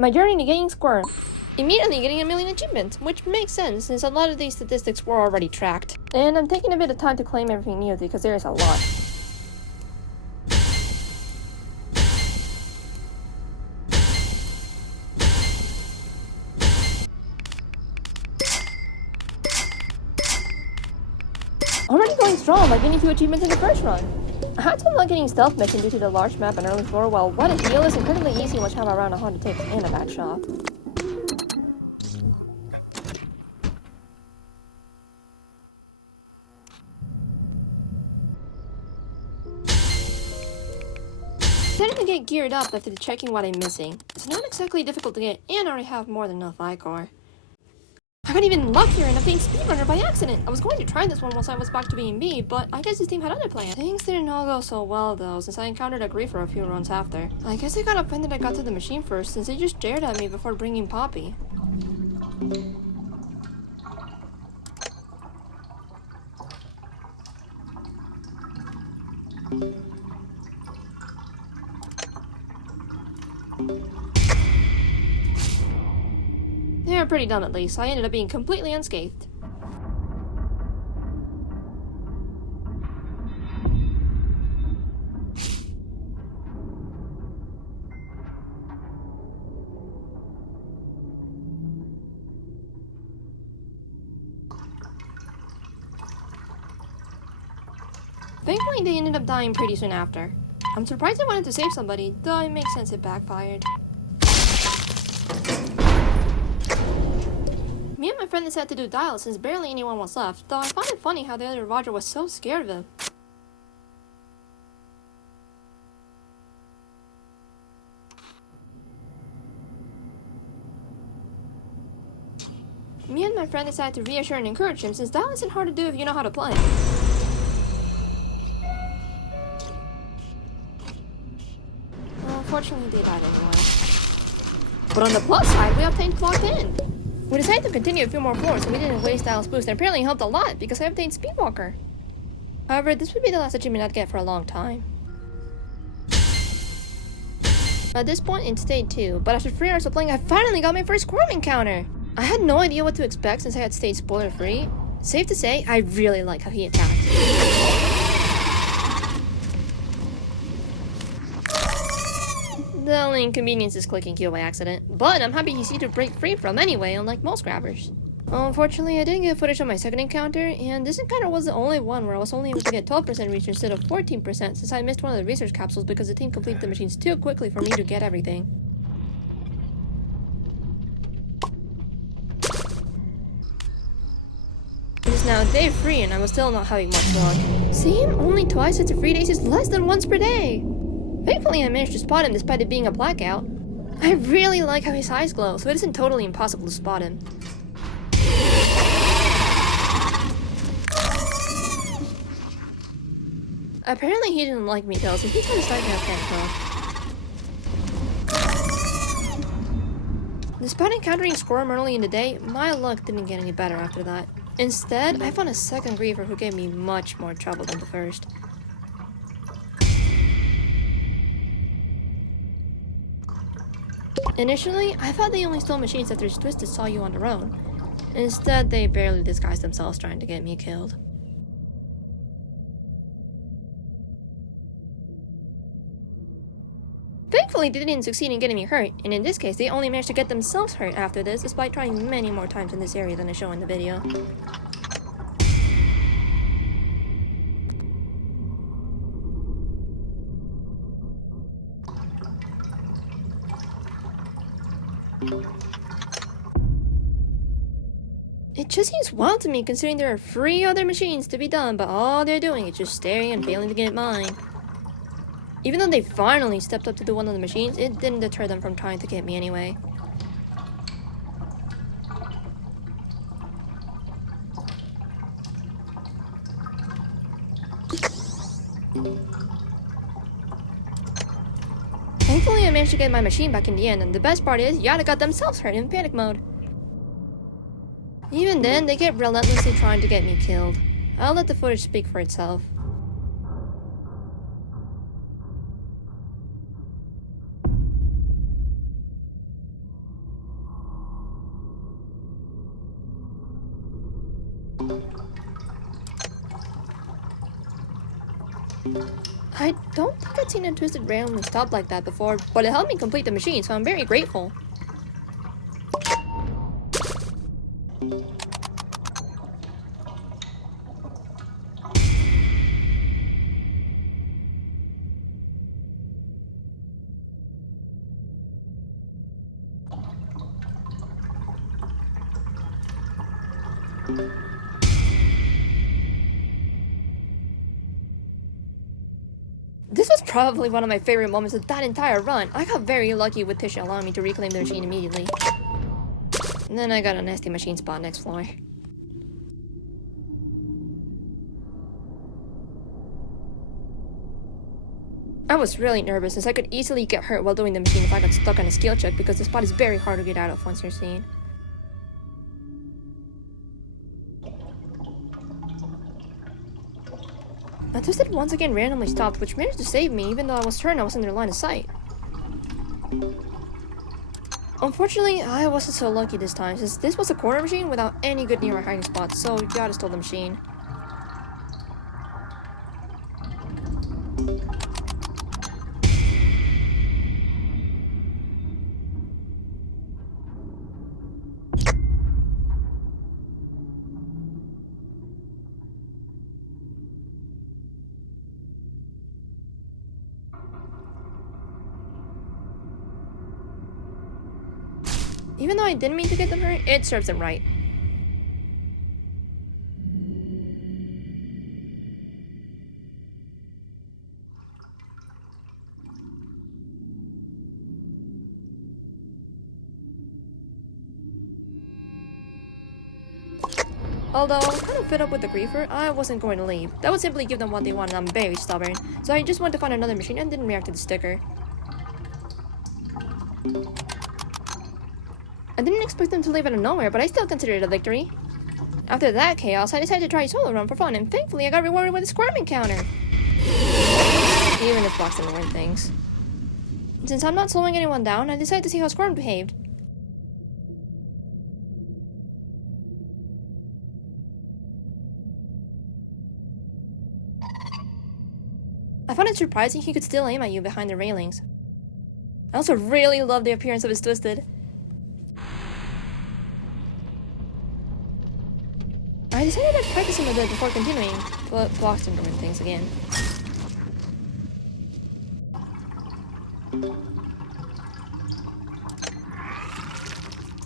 My journey to getting squirm. Immediately getting 1,000,000 achievements, which makes sense since a lot of these statistics were already tracked. And I'm taking a bit of time to claim everything new because there is a lot. Already going strong by getting 2 achievements in the first run. I had to unlock getting stealth mission due to the large map and early floor, while what is heal is incredibly easy once you have around 100 ticks and a bad shot. Starting to get geared up after checking what I'm missing. It's not exactly difficult to get, and I already have more than enough ichor. I got even luckier and obtained Speedrunner by accident. I was going to try this one once I was back to being me, but I guess this team had other plans. Things didn't all go so well though, since I encountered a griefer a few runs after. I guess I got offended I got to the machine first, since they just stared at me before bringing Poppy. They were pretty dumb at least, so I ended up being completely unscathed. Thankfully, they ended up dying pretty soon after. I'm surprised I wanted to save somebody, though it makes sense it backfired. Me and my friend decided to do dial since barely anyone was left, though I found it funny how the other Roger was so scared of him. Me and my friend decided to reassure and encourage him since dial isn't hard to do if you know how to play. Well, unfortunately they died anyway. But on the plus side, we obtained clocked in. We decided to continue a few more floors so we didn't waste Dial's boost, and apparently helped a lot because I obtained Speedwalker. However, this would be the last achievement I'd get for a long time. At this point, it stayed 2, but after 3 hours of playing, I finally got my first squirm encounter! I had no idea what to expect since I had stayed spoiler-free. Safe to say, I really like how he attacks. The only inconvenience is clicking Q by accident, but I'm happy he's easy to break free from anyway, unlike most grabbers. Unfortunately, I didn't get footage of my second encounter, and this encounter was the only one where I was only able to get 12% reach instead of 14% since I missed one of the research capsules because the team completed the machines too quickly for me to get everything. It is now day 3 and I was still not having much luck. Seeing him only twice after 3 days is less than once per day! Thankfully, I managed to spot him despite it being a blackout. I really like how his eyes glow, so it isn't totally impossible to spot him. Apparently he didn't like me though, so he tried to start me up panic mode. Despite encountering squirm early in the day, my luck didn't get any better after that. Instead, I found a second griefer who gave me much more trouble than the first. Initially, I thought they only stole machines after Twisted saw you on their own. Instead, they barely disguised themselves trying to get me killed. Thankfully, they didn't succeed in getting me hurt, and in this case, they only managed to get themselves hurt after this, despite trying many more times in this area than I show in the video. It just seems wild to me considering there are 3 other machines to be done, but all they're doing is just staring and failing to get mine. Even though they finally stepped up to do one of the machines, it didn't deter them from trying to get me anyway. Thankfully, I managed to get my machine back in the end, and the best part is, Yada got themselves hurt in panic mode. Even then, they kept relentlessly trying to get me killed. I'll let the footage speak for itself. I don't think I'd seen a twisted randomly stop like that before, but it helped me complete the machine, so I'm very grateful. This was probably one of my favorite moments of that entire run. I got very lucky with Tisha allowing me to reclaim the machine immediately. And then I got a nasty machine spot next floor. I was really nervous since I could easily get hurt while doing the machine if I got stuck on a skill check because the spot is very hard to get out of once you're seen. My twisted once again randomly stopped, which managed to save me even though I was certain I was in their line of sight. Unfortunately, I wasn't so lucky this time since this was a corner machine without any good nearby hiding spots, so gotta steal the machine. Even though I didn't mean to get them hurt, it serves them right. Although I was kind of fed up with the griefer, I wasn't going to leave. That would simply give them what they wanted. I'm very stubborn, so I just went to find another machine and didn't react to the sticker. I didn't expect them to leave out of nowhere, but I still consider it a victory. After that chaos, I decided to try a solo run for fun, and thankfully I got rewarded with a squirm encounter. Even if blocks didn't learn things. Since I'm not slowing anyone down, I decided to see how Squirm behaved. I found it surprising he could still aim at you behind the railings. I also really love the appearance of his twisted. I decided I'd practice him a bit before continuing, but blocks didn't ruin things again.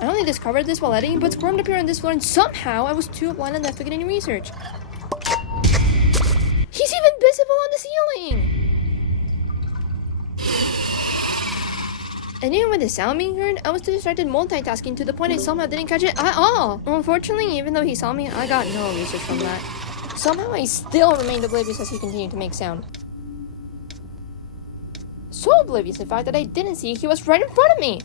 I only discovered this while editing, but Squirm appeared on this floor and somehow I was too blind and left to get any research. He's even visible on the ceiling! And even with the sound being heard, I was too distracted multitasking to the point I somehow didn't catch it at all. Unfortunately, even though he saw me, I got no research from that. Somehow I still remained oblivious as he continued to make sound. So oblivious, in fact, that I didn't see he was right in front of me.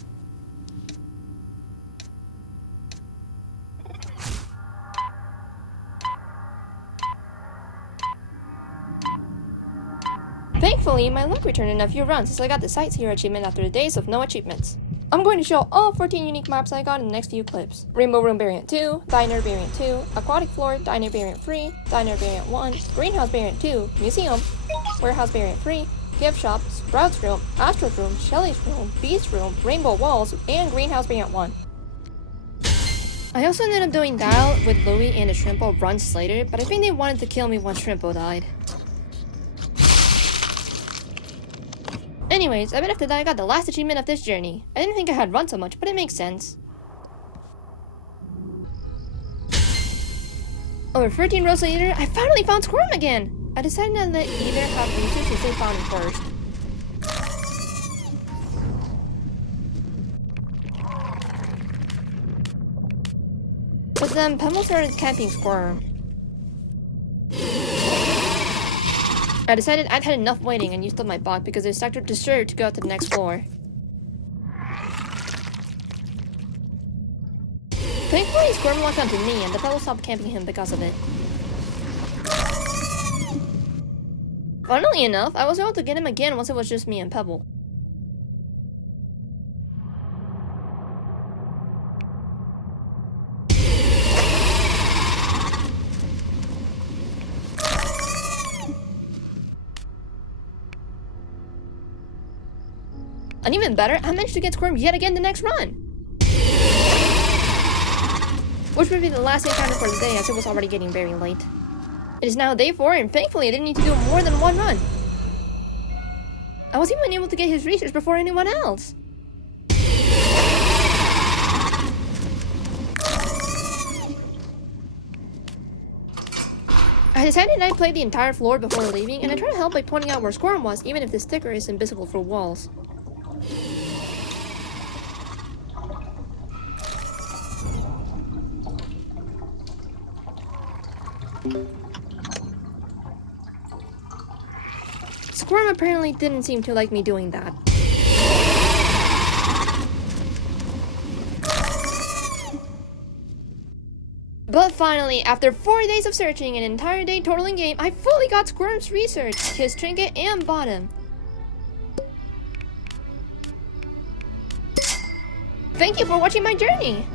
Thankfully, my luck returned in a few runs as I got the Sightseer achievement after the days of no achievements. I'm going to show all 14 unique maps I got in the next few clips. Rainbow Room Variant 2, Diner Variant 2, Aquatic Floor, Diner Variant 3, Diner Variant 1, Greenhouse Variant 2, Museum, Warehouse Variant 3, Gift Shop, Sprouts Room, Astro's Room, Shelly's Room, Beast Room, Rainbow Walls, and Greenhouse Variant 1. I also ended up doing that with Louie and the Shrimpo runs later, but I think they wanted to kill me once Shrimpo died. Anyways, I bet after that I got the last achievement of this journey. I didn't think I had run so much, but it makes sense. Over 13 rows later, I finally found Squirm again! I decided to let either have research since they found him first. But then Pebble started camping Squirm. I decided I'd had enough waiting and used up my bot because the sector deserved to go to the next floor. Thankfully, Squirm walked onto me and the Pebble stopped camping him because of it. Funnily enough, I was able to get him again once it was just me and Pebble. And even better, I managed to get Squirm yet again the next run. Which would be the last encounter for the day, as it was already getting very late. It is now day 4, and thankfully I didn't need to do more than one run. I was even able to get his research before anyone else. I decided I'd play the entire floor before leaving, and I try to help by pointing out where Squirm was, even if the sticker is invisible for walls. Squirm apparently didn't seem to like me doing that. But finally, after 4 days of searching and an entire day totaling game, I fully got Squirm's research, his trinket, and bottom. Thank you for watching my journey!